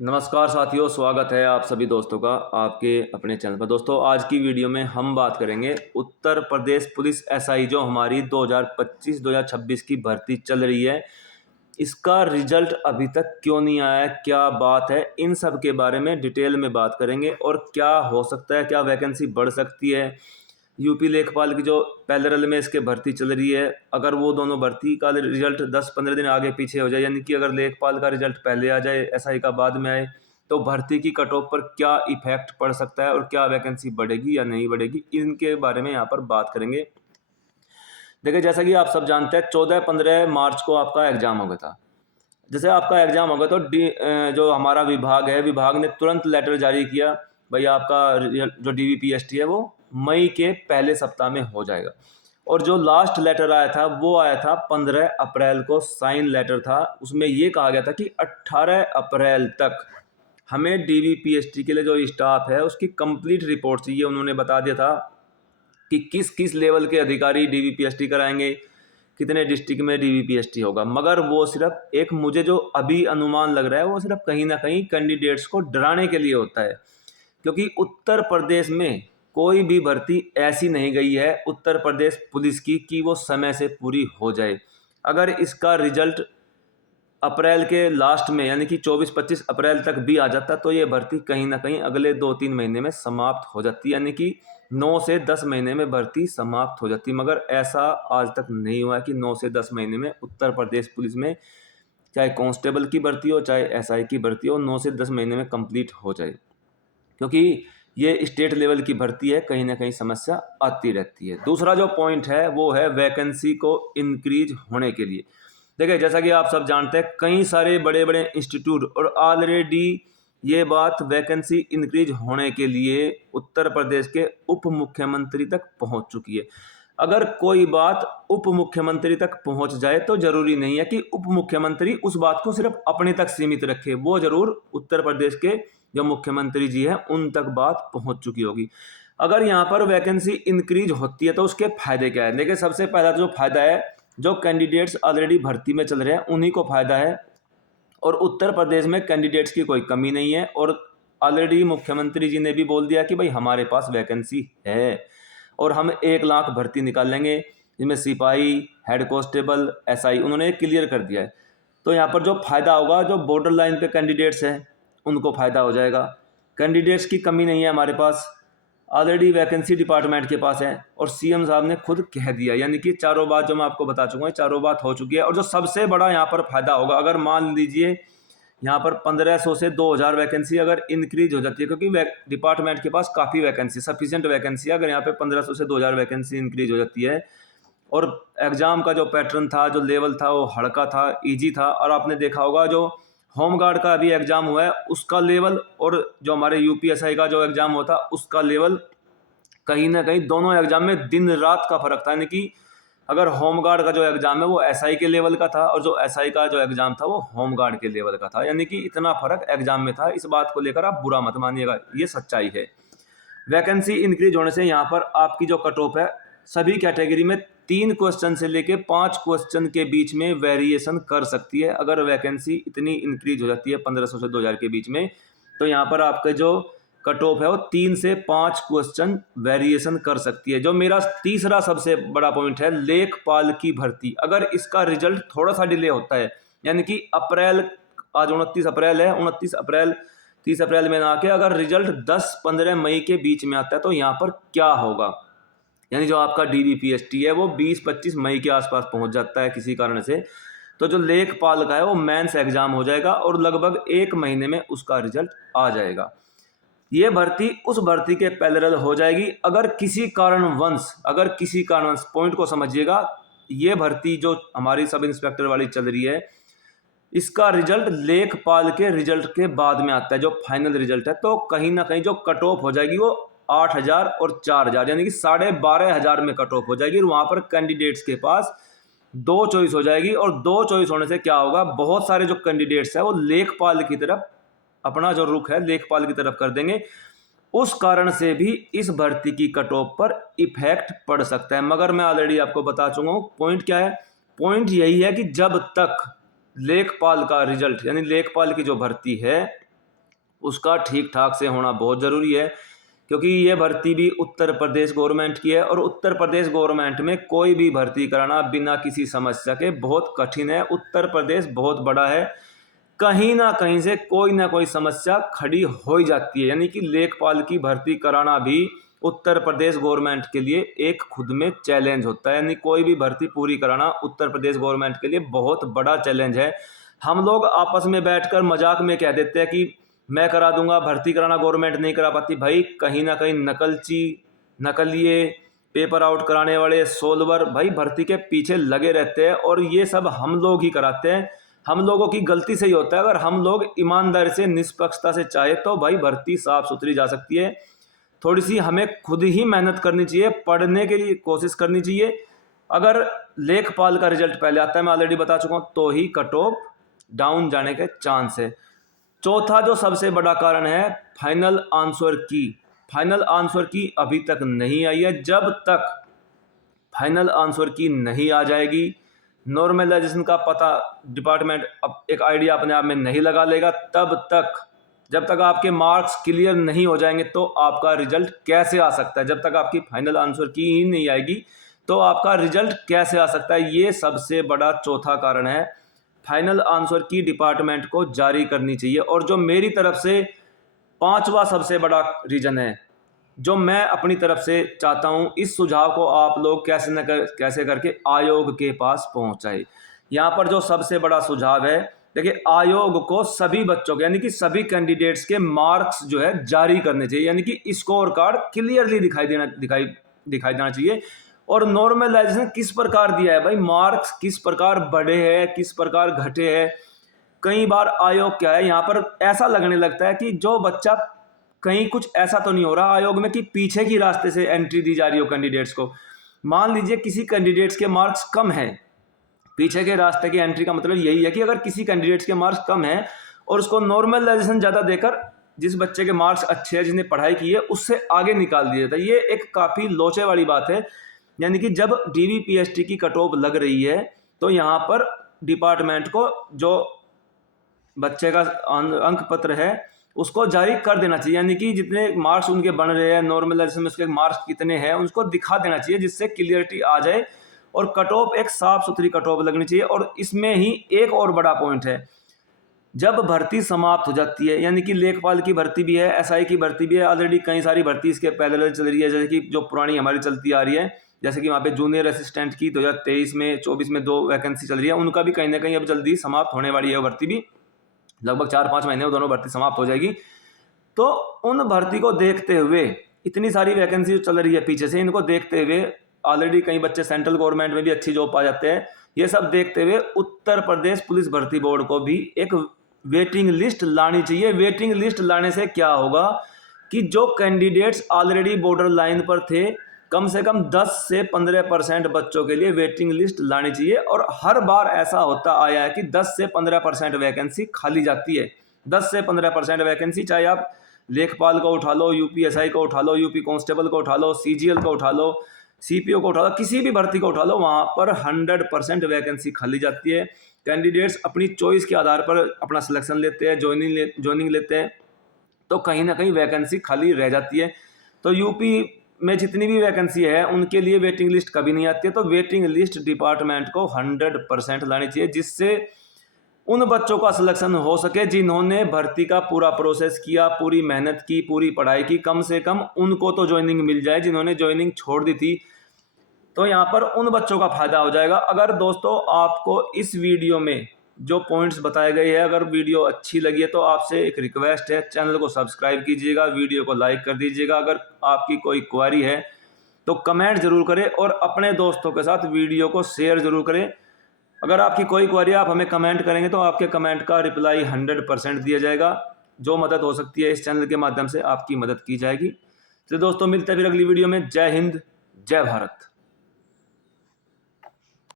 नमस्कार साथियों, स्वागत है आप सभी दोस्तों का आपके अपने चैनल पर। दोस्तों, आज की वीडियो में हम बात करेंगे उत्तर प्रदेश पुलिस एसआई जो हमारी 2025-2026 की भर्ती चल रही है, इसका रिजल्ट अभी तक क्यों नहीं आया है, क्या बात है, इन सब के बारे में डिटेल में बात करेंगे। और क्या हो सकता है, क्या वैकेंसी बढ़ सकती है। यूपी लेखपाल की जो पैरेलल में इसके भर्ती चल रही है, अगर वो दोनों भर्ती का रिजल्ट 10-15 दिन आगे पीछे हो जाए, यानी कि अगर लेखपाल का रिजल्ट पहले आ जाए, एसआई का बाद में आए, तो भर्ती की कट ऑफ पर क्या इफेक्ट पड़ सकता है और क्या वैकेंसी बढ़ेगी या नहीं बढ़ेगी, इनके बारे में यहाँ पर बात करेंगे। देखिए, जैसा कि आप सब जानते हैं, 14-15 मार्च को आपका एग्जाम हो गया था। जैसे आपका एग्जाम हो गया तो जो हमारा विभाग है, विभाग ने तुरंत लेटर जारी किया, भाई आपका जो डीवीपीएसटी है वो मई के पहले सप्ताह में हो जाएगा। और जो लास्ट लेटर आया था वो आया था 15 अप्रैल को, साइन लेटर था। उसमें ये कहा गया था कि 18 अप्रैल तक हमें डीवीपीएसटी के लिए जो स्टाफ है उसकी कंप्लीट रिपोर्ट चाहिए। उन्होंने बता दिया था कि किस किस लेवल के अधिकारी डीवीपीएसटी कराएंगे, कितने डिस्ट्रिक्ट में डीवीपीएसटी होगा। मगर वो सिर्फ एक, मुझे जो अभी अनुमान लग रहा है, वो सिर्फ कहीं ना कहीं कैंडिडेट्स को डराने के लिए होता है, क्योंकि उत्तर प्रदेश में कोई भी भर्ती ऐसी नहीं गई है उत्तर प्रदेश पुलिस की कि वो समय से पूरी हो जाए। अगर इसका रिजल्ट अप्रैल के लास्ट में, यानी कि 24-25 अप्रैल तक भी आ जाता, तो ये भर्ती कहीं ना कहीं अगले 2-3 महीने में समाप्त हो जाती, यानी कि 9 से 10 महीने में भर्ती समाप्त हो जाती। मगर ऐसा आज तक नहीं हुआ कि 9 से 10 महीने में उत्तर प्रदेश पुलिस में चाहे कांस्टेबल की भर्ती हो चाहे एसआई की भर्ती हो, 9 से 10 महीने में कंप्लीट हो जाए। क्योंकि ये स्टेट लेवल की भर्ती है, कहीं ना कहीं समस्या आती रहती है। दूसरा जो पॉइंट है वो है वैकेंसी को इंक्रीज होने के लिए। देखिए, जैसा कि आप सब जानते हैं, कई सारे बड़े बड़े इंस्टीट्यूट और ऑलरेडी ये बात वैकेंसी इंक्रीज होने के लिए उत्तर प्रदेश के उप मुख्यमंत्री तक पहुंच चुकी है। अगर कोई बात उप मुख्यमंत्री तक पहुंच जाए तो जरूरी नहीं है कि उप मुख्यमंत्री उस बात को सिर्फ अपने तक सीमित रखे, वो जरूर उत्तर प्रदेश के जो मुख्यमंत्री जी हैं उन तक बात पहुंच चुकी होगी। अगर यहाँ पर वैकेंसी इंक्रीज होती है तो उसके फायदे क्या है। देखिए, सबसे पहला जो फायदा है, जो कैंडिडेट्स ऑलरेडी भर्ती में चल रहे हैं उन्हीं को फायदा है। और उत्तर प्रदेश में कैंडिडेट्स की कोई कमी नहीं है, और ऑलरेडी मुख्यमंत्री जी ने भी बोल दिया कि भाई हमारे पास वैकेंसी है और हम 1 लाख भर्ती निकाल लेंगे, जिसमें सिपाही, हेड कांस्टेबल, एसआई, उन्होंने क्लियर कर दिया है। तो यहाँ पर जो फायदा होगा, जो बॉर्डर लाइन पे कैंडिडेट्स हैं उनको फायदा हो जाएगा। कैंडिडेट्स की कमी नहीं है हमारे पास, ऑलरेडी वैकेंसी डिपार्टमेंट के पास है, और सीएम साहब ने खुद कह दिया, यानी कि चारों बात जो मैं आपको बता चुका हूँ, चारों बात हो चुकी है। और जो सबसे बड़ा यहाँ पर फायदा होगा, अगर मान लीजिए यहाँ पर 1500 से 2000 वैकेंसी अगर इंक्रीज हो जाती है, क्योंकि डिपार्टमेंट के पास काफ़ी वैकेंसी, सफिशिएंट वैकेंसी है, अगर यहाँ पे 1500 से 2000 वैकेंसी इंक्रीज हो जाती है, और एग्जाम का जो पैटर्न था, जो लेवल था, वो हल्का था, इजी था। और आपने देखा होगा जो होमगार्ड का अभी एग्जाम हुआ है उसका लेवल, और जो हमारे यूपीएसआई का जो एग्जाम होता उसका लेवल, कहीं ना कहीं दोनों एग्जाम में दिन रात का फर्क था। यानी कि अगर होमगार्ड का जो एग्जाम है वो एसआई के लेवल का था, और जो एसआई का जो एग्जाम था वो होमगार्ड के लेवल का था, यानी कि इतना फर्क एग्जाम में था। इस बात को लेकर आप बुरा मत मानिएगा, ये सच्चाई है। वैकेंसी इंक्रीज होने से यहाँ पर आपकी जो कट ऑफ है, सभी कैटेगरी में 3 क्वेश्चन से लेके 5 क्वेश्चन के बीच में वेरिएशन कर सकती है। अगर वैकेंसी इतनी इंक्रीज हो जाती है 1500 से 2000 के बीच में, तो यहाँ पर आपके जो कट ऑफ है वो 3 से 5 क्वेश्चन वेरिएशन कर सकती है। जो मेरा तीसरा सबसे बड़ा पॉइंट है, लेखपाल की भर्ती, अगर इसका रिजल्ट थोड़ा सा डिले होता है, यानी कि अप्रैल, आज 29 अप्रैल है, 29 अप्रैल 30 अप्रैल में ना आके अगर रिजल्ट 10-15 मई के बीच में आता है, तो यहाँ पर क्या होगा, यानी जो आपका डीवीपीएसटी है वो 20-25 मई के आसपास पहुंच जाता है किसी कारण से, तो जो लेखपाल का है वो मेंस एग्जाम हो जाएगा और लगभग 1 महीने में उसका रिजल्ट आ जाएगा। ये भर्ती उस भर्ती के पैरेलल हो जाएगी। अगर किसी कारणवश, पॉइंट को समझिएगा, ये भर्ती जो हमारी सब इंस्पेक्टर वाली चल रही है, इसका रिजल्ट लेखपाल के रिजल्ट के बाद में आता है, जो फाइनल रिजल्ट है, तो कहीं ना कहीं जो कट ऑफ हो जाएगी वो 8000 और 4000, यानी कि 12500 में कट ऑफ हो जाएगी। और वहां पर कैंडिडेट्स के पास 2 चॉइस हो जाएगी, और 2 चॉइस होने से क्या होगा, बहुत सारे जो कैंडिडेट्स है वो लेखपाल की तरफ अपना जो रुख है लेखपाल की तरफ कर देंगे। उस कारण से भी इस भर्ती की कट ऑफ पर इफेक्ट पड़ सकता है। मगर मैं ऑलरेडी आपको बता चुका हूं पॉइंट क्या है। पॉइंट यही है कि जब तक लेखपाल का रिजल्ट, यानी लेखपाल की जो भर्ती है, उसका ठीक ठाक से होना बहुत ज़रूरी है, क्योंकि ये भर्ती भी उत्तर प्रदेश गवर्नमेंट की है और उत्तर प्रदेश गवर्नमेंट में कोई भी भर्ती कराना बिना किसी समस्या के बहुत कठिन है। उत्तर प्रदेश बहुत बड़ा है, कहीं ना कहीं से कोई ना कोई समस्या खड़ी हो ही जाती है। यानी कि लेखपाल की भर्ती कराना भी उत्तर प्रदेश गवर्नमेंट के लिए एक खुद में चैलेंज होता है। यानी कोई भी भर्ती पूरी कराना उत्तर प्रदेश गवर्नमेंट के लिए बहुत बड़ा चैलेंज है। हम लोग आपस में बैठकर मजाक में कह देते हैं कि मैं करा दूंगा, भर्ती कराना गवर्नमेंट नहीं करा पाती। भाई कहीं ना कहीं नकलची, नकलिए, पेपर आउट कराने वाले, सोल्वर भाई भर्ती के पीछे लगे रहते हैं और ये सब हम लोग ही कराते हैं। हम लोगों की गलती से ही होता है। अगर हम लोग ईमानदारी से, निष्पक्षता से चाहे तो भाई भर्ती साफ सुथरी जा सकती है। थोड़ी सी हमें खुद ही मेहनत करनी चाहिए, पढ़ने के लिए कोशिश करनी चाहिए। अगर लेखपाल का रिजल्ट पहले आता है, मैं ऑलरेडी बता चुका हूँ, तो ही कट ऑफ डाउन जाने के चांस है। चौथा जो सबसे बड़ा कारण है, फाइनल आंसर की। फाइनल आंसर की अभी तक नहीं आई है। जब तक फाइनल आंसर की नहीं आ जाएगी, नॉर्मलाइजेशन का पता डिपार्टमेंट अब एक आइडिया अपने आप में नहीं लगा लेगा, तब तक, जब तक आपके मार्क्स क्लियर नहीं हो जाएंगे तो आपका रिजल्ट कैसे आ सकता है। जब तक आपकी फाइनल आंसर की ही नहीं आएगी तो आपका रिजल्ट कैसे आ सकता है। ये सबसे बड़ा चौथा कारण है। फाइनल आंसर की डिपार्टमेंट को जारी करनी चाहिए। और जो मेरी तरफ से पांचवा सबसे बड़ा रीजन है, जो मैं अपनी तरफ से चाहता हूं, इस सुझाव को आप लोग कैसे करके आयोग के पास पहुंचाए। यहाँ पर जो सबसे बड़ा सुझाव है, देखिए, आयोग को सभी बच्चों के, यानी कि सभी कैंडिडेट्स के मार्क्स जो है जारी करने चाहिए। यानी कि स्कोर कार्ड क्लियरली दिखाई देना चाहिए। और नॉर्मलाइजेशन किस प्रकार दिया है भाई, मार्क्स किस प्रकार बढ़े हैं, किस प्रकार घटे हैं। कई बार आयोग क्या है, यहाँ पर ऐसा लगने लगता है कि जो बच्चा, कहीं कुछ ऐसा तो नहीं हो रहा आयोग में कि पीछे की रास्ते से एंट्री दी जा रही हो कैंडिडेट्स को। मान लीजिए किसी कैंडिडेट्स के मार्क्स कम हैं, पीछे के रास्ते की एंट्री का मतलब यही है कि अगर किसी कैंडिडेट्स के मार्क्स कम हैं और उसको नॉर्मलाइजेशन ज़्यादा देकर जिस बच्चे के मार्क्स अच्छे हैं, जिसने पढ़ाई की है, उससे आगे निकाल दिया जाता है। ये एक काफ़ी लोचे वाली बात है। यानी कि जब DVPST की कट ऑफ लग रही है तो यहाँ पर डिपार्टमेंट को जो बच्चे का अंक पत्र है उसको जारी कर देना चाहिए। यानी कि जितने मार्क्स उनके बन रहे हैं, नॉर्मलाइजेशन में उसके मार्क्स कितने हैं, उसको दिखा देना चाहिए, जिससे क्लियरिटी आ जाए और कट ऑफ एक साफ सुथरी कट ऑफ लगनी चाहिए। और इसमें ही एक और बड़ा पॉइंट है, जब भर्ती समाप्त हो जाती है, यानी कि लेखपाल की भर्ती भी है, SI की भर्ती भी है, ऑलरेडी कई सारी भर्ती इसके पैरेलल चल रही है, जैसे कि जो पुरानी हमारी चलती आ रही है, जैसे कि वहाँ पे जूनियर असिस्टेंट की 2023 में 24 में 2 वैकेंसी चल रही है, उनका भी कहीं ना कहीं अब जल्दी समाप्त होने वाली है। भर्ती भी लगभग 4-5 महीने में दोनों भर्ती समाप्त हो जाएगी। तो उन भर्ती को देखते हुए, इतनी सारी वैकेंसी जो चल रही है पीछे से, इनको देखते हुए ऑलरेडी कई बच्चे सेंट्रल गवर्नमेंट में भी अच्छी जॉब पा जाते हैं। ये सब देखते हुए उत्तर प्रदेश पुलिस भर्ती बोर्ड को भी एक वेटिंग लिस्ट लानी चाहिए। वेटिंग लिस्ट लाने से क्या होगा कि जो कैंडिडेट्स ऑलरेडी बॉर्डर लाइन पर थे, कम से कम 10 से 15% बच्चों के लिए वेटिंग लिस्ट लानी चाहिए। और हर बार ऐसा होता आया है कि 10 से 15% वैकेंसी खाली जाती है। 10 से 15% वैकेंसी, चाहे आप लेखपाल को उठा लो, UPSI को उठा लो, UP कांस्टेबल को उठा लो, CGL को उठा लो, CPO को उठा लो, किसी भी भर्ती को उठा लो, वहाँ पर 100% वैकेंसी खाली जाती है। कैंडिडेट्स अपनी चॉइस के आधार पर अपना सिलेक्शन लेते हैं, ज्वाइनिंग लेते हैं, तो कहीं ना कहीं वैकेंसी खाली रह जाती है। तो यूपी में जितनी भी वैकेंसी है उनके लिए वेटिंग लिस्ट कभी नहीं आती है। तो वेटिंग लिस्ट डिपार्टमेंट को 100% लानी चाहिए, जिससे उन बच्चों का सिलेक्शन हो सके जिन्होंने भर्ती का पूरा प्रोसेस किया, पूरी मेहनत की, पूरी पढ़ाई की। कम से कम उनको तो ज्वाइनिंग मिल जाए, जिन्होंने ज्वाइनिंग छोड़ दी थी। तो यहाँ पर उन बच्चों का फायदा हो जाएगा। अगर दोस्तों आपको इस वीडियो में जो पॉइंट्स बताए गए हैं, अगर वीडियो अच्छी लगी है तो आपसे एक रिक्वेस्ट है, चैनल को सब्सक्राइब कीजिएगा, वीडियो को लाइक कर दीजिएगा। अगर आपकी कोई क्वेरी है तो कमेंट जरूर करें और अपने दोस्तों के साथ वीडियो को शेयर जरूर करें। अगर आपकी कोई क्वेरी आप हमें कमेंट करेंगे तो आपके कमेंट का रिप्लाई 100% दिया जाएगा। जो मदद हो सकती है इस चैनल के माध्यम से आपकी मदद की जाएगी। तो दोस्तों मिलते हैं फिर अगली वीडियो में। जय हिंद, जय भारत।